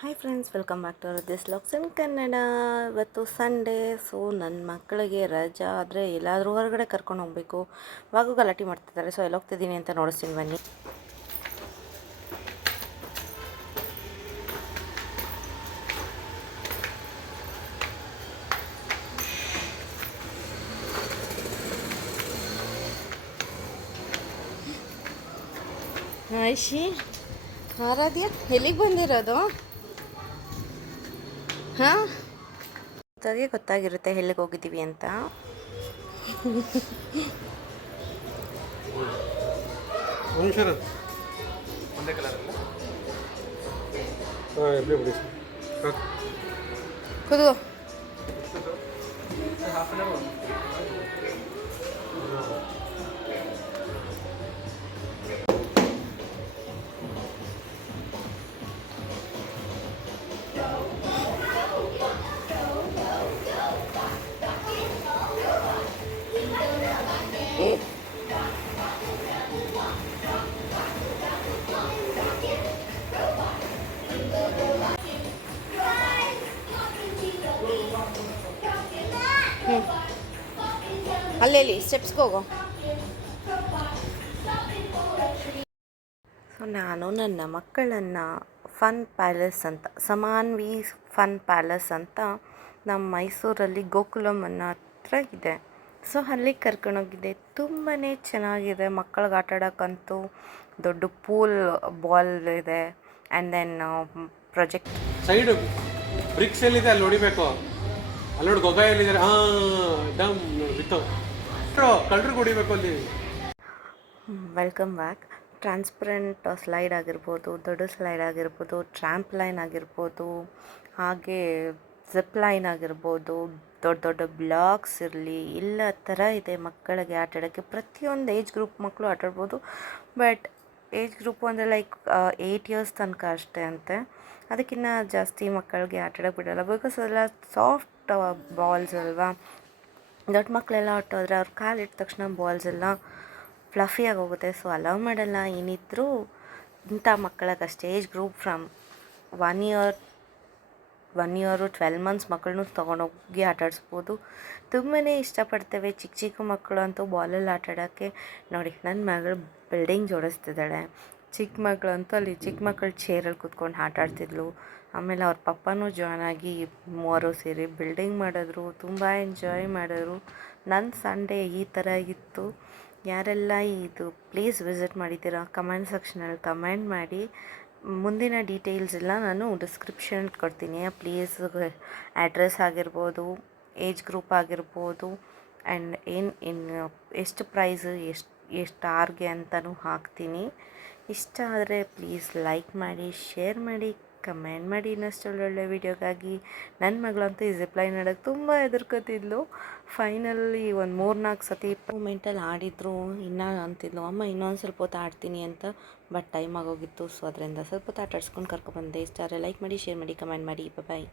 Hi friends, welcome back to this locks in Kannada. ಇವತ್ತು Sunday, so ನನ್ನ ಮಕ್ಕಳಿಗೆ ರಜಾ ಆದರೆ ಎಲ್ಲಾದರೂ ಹೊರಗಡೆ ಕರ್ಕೊಂಡು ಹೋಗಬೇಕು. ಇವಾಗೂ ಗಲಾಟೆ ಮಾಡ್ತಿದ್ದಾರೆ, ಸೊ ಎಲ್ಲಿ ಹೋಗ್ತಿದ್ದೀನಿ ಅಂತ ನೋಡಿಸ್ತೀನಿ ಬನ್ನಿ. ಐಶಿ, ಆರಾಧ್ಯ, ಎಲ್ಲಿಗೆ ಬಂದಿರೋದು? ಹಾಂ, ಅದಕ್ಕೆ ಗೊತ್ತಾಗಿರುತ್ತೆ ಎಲ್ಲಿಗೆ ಹೋಗಿದ್ದೀವಿ ಅಂತ. ಒಂದೇ ಕಲರ್ ಅಲ್ಲ? ಕೂದು ಹಾಫ್ ಆನ್ ಅವರ್. ಅಲ್ಲೇಲಿ ಸ್ಟೆಪ್ಸ್ಗೆ ಹೋಗೋ. ಸೊ ನಾನು ನನ್ನ ಮಕ್ಕಳನ್ನು ಫನ್ ಪ್ಯಾಲೇಸ್ ಅಂತ, ಸಮಾನ್ವಿ ಫನ್ ಪ್ಯಾಲೇಸ್ ಅಂತ ನಮ್ಮ ಮೈಸೂರಲ್ಲಿ ಗೋಕುಲಂ ಅನ್ನೋ ಹತ್ರ ಇದೆ. ಸೊ ಅಲ್ಲಿಗೆ ಕರ್ಕೊಂಡೋಗಿದ್ದೆ. ತುಂಬಾ ಚೆನ್ನಾಗಿದೆ ಮಕ್ಕಳಿಗೆ ಆಟ ಆಡೋಕ್ಕಂತೂ. ದೊಡ್ಡ ಪೂಲ್ ಬಾಲ್ ಇದೆ. And then project side bricks ಎಲ್ಲಿದೆ ಅಲ್ಲಿ ಹೊಡಿಬೇಕು. ಅಲ್ಲಿ ನೋಡಿ ಗೊಗ್ಗ ಎಲ್ಲಿದ್ದಾರೆ. ಡಮ್ ಬಿತ್ತು ಕಳ್ರಿಗೆ ಹೊಡಿಬೇಕು ಅಲ್ಲಿ. Welcome back. ಟ್ರಾನ್ಸ್ಪರೆಂಟ್ ಸ್ಲೈಡ್ ಆಗಿರ್ಬೋದು, ದೊಡ್ಡ ಸ್ಲೈಡ್ ಆಗಿರ್ಬೋದು, ಟ್ರ್ಯಾಂಪ್ ಲೈನ್ ಆಗಿರ್ಬೋದು, ಹಾಗೆ ಜಿಪ್ ಲೈನ್ ಆಗಿರ್ಬೋದು, ದೊಡ್ಡ ದೊಡ್ಡ ಬ್ಲಾಕ್ಸ್ ಇರಲಿ, ಎಲ್ಲ ಥರ ಇದೆ ಮಕ್ಕಳಿಗೆ ಆಟ ಆಡೋಕ್ಕೆ. ಪ್ರತಿಯೊಂದು ಏಜ್ ಗ್ರೂಪ್ ಮಕ್ಕಳು ಆಟ ಆಡ್ಬೋದು. ಬಟ್ ಏಜ್ ಗ್ರೂಪು ಅಂದರೆ ಲೈಕ್ 8 ಇಯರ್ಸ್ ತನಕ ಅಷ್ಟೇ ಅಂತೆ. ಅದಕ್ಕಿಂತ ಜಾಸ್ತಿ ಮಕ್ಕಳಿಗೆ ಆಟ ಆಡೋಕ್ಕೆ ಬಿಡೋಲ್ಲ. ಬಿಕಾಸ್ ಅದೆಲ್ಲ ಸಾಫ್ಟ್ ಬಾಲ್ಸ್ ಅಲ್ವಾ. ದೊಡ್ಡ ಮಕ್ಕಳೆಲ್ಲ ಆಟ ಆಡಿದ್ರೆ ಅವ್ರ ಕಾಲು ಇಟ್ಟ ತಕ್ಷಣ ಬಾಲ್ಸ್ ಎಲ್ಲ ಫ್ಲಫಿಯಾಗಿ ಹೋಗುತ್ತೆ. ಸೊ ಅಲೌ ಮಾಡಲ್ಲ. ಏನಿದ್ರೂ ಇಂಥ ಮಕ್ಕಳಿಗಷ್ಟೇ, age group from 1 year 12 months ಮಕ್ಕಳನ್ನೂ ತೊಗೊಂಡೋಗಿ ಆಟ ಆಡಿಸ್ಬೋದು. ತುಂಬಾ ಇಷ್ಟಪಡ್ತೇವೆ ಚಿಕ್ಕ ಚಿಕ್ಕ ಮಕ್ಕಳು ಅಂತೂ ಬಾಲಲ್ಲಿ ಆಟ ಆಡೋಕ್ಕೆ. ನೋಡಿ, ನನ್ನ ಮಗಳು ಬಿಲ್ಡಿಂಗ್ ಜೋಡಿಸ್ತಿದ್ದಾಳೆ. ಚಿಕ್ಕ ಮಗಳಂತೂ ಅಲ್ಲಿ ಚಿಕ್ಕ ಮಕ್ಕಳು ಚೇರಲ್ಲಿ ಕೂತ್ಕೊಂಡು ಆಟ ಆಡ್ತಿದ್ಲು. ಆಮೇಲೆ ಅವ್ರ ಪಪ್ಪನೂ ಜಾಯ್ನ್ ಆಗಿ ಮೂವರು ಸೇರಿ ಬಿಲ್ಡಿಂಗ್ ಮಾಡಿದ್ರು. ತುಂಬ ಎಂಜಾಯ್ ಮಾಡಿದ್ರು. ನನ್ನ ಸಂಡೇ ಈ ಥರ ಇತ್ತು. ಯಾರೆಲ್ಲ ಇದು ಪ್ಲೀಸ್ ವಿಸಿಟ್ ಮಾಡಿದ್ದೀರಾ ಕಮೆಂಟ್ ಸೆಕ್ಷನಲ್ಲಿ ಕಮೆಂಟ್ ಮಾಡಿ. ಮುಂದಿನ ಡೀಟೇಲ್ಸ್ ಎಲ್ಲ ನಾನು ಡಿಸ್ಕ್ರಿಪ್ಷನ್ ಕೊಡ್ತೀನಿ. ಪ್ಲೀಸ್ ಅಡ್ರೆಸ್ ಆಗಿರ್ಬೋದು, ಏಜ್ ಗ್ರೂಪ್ ಆಗಿರ್ಬೋದು, ಆ್ಯಂಡ್ ಎಷ್ಟು ಪ್ರೈಸು, ಎಷ್ಟು ಆರ್ಗೆ ಅಂತಲೂ ಹಾಕ್ತೀನಿ. ಇಷ್ಟ ಆದರೆ ಪ್ಲೀಸ್ ಲೈಕ್ ಮಾಡಿ, ಶೇರ್ ಮಾಡಿ, ಕಮೆಂಟ್ ಮಾಡಿ. ಇನ್ನಷ್ಟು ಒಳ್ಳೊಳ್ಳೆ ವೀಡಿಯೋಗಾಗಿ. ನನ್ನ ಮಗಳಂತೂ ಈ ಜಿಪ್ಲೈನ್ ಆಡೋಕ್ಕೆ ತುಂಬ ಹೆದರ್ಕೋತಿದ್ಲು. ಫೈನಲಿ ಒಂದು 3-4 ಸತಿ ಮೂಮೆಂಟಲ್ಲಿ ಆಡಿದ್ರು. ಇನ್ನೂ ಅಂತಿದ್ಲು, ಅಮ್ಮ ಇನ್ನೊಂದು ಸ್ವಲ್ಪ ಹೊತ್ತು ಆಡ್ತೀನಿ ಅಂತ. ಬಟ್ ಟೈಮ್ ಆಗೋಗಿತ್ತು. ಸೊ ಅದರಿಂದ ಸ್ವಲ್ಪ ಹೊತ್ತು ಆಟ ಆಡಿಸ್ಕೊಂಡು ಕರ್ಕೊಬಂದೆ. ಇಷ್ಟ ಆದರೆ ಲೈಕ್ ಮಾಡಿ, ಶೇರ್ ಮಾಡಿ, ಕಮೆಂಟ್ ಮಾಡಿ. ಬಾಯ್.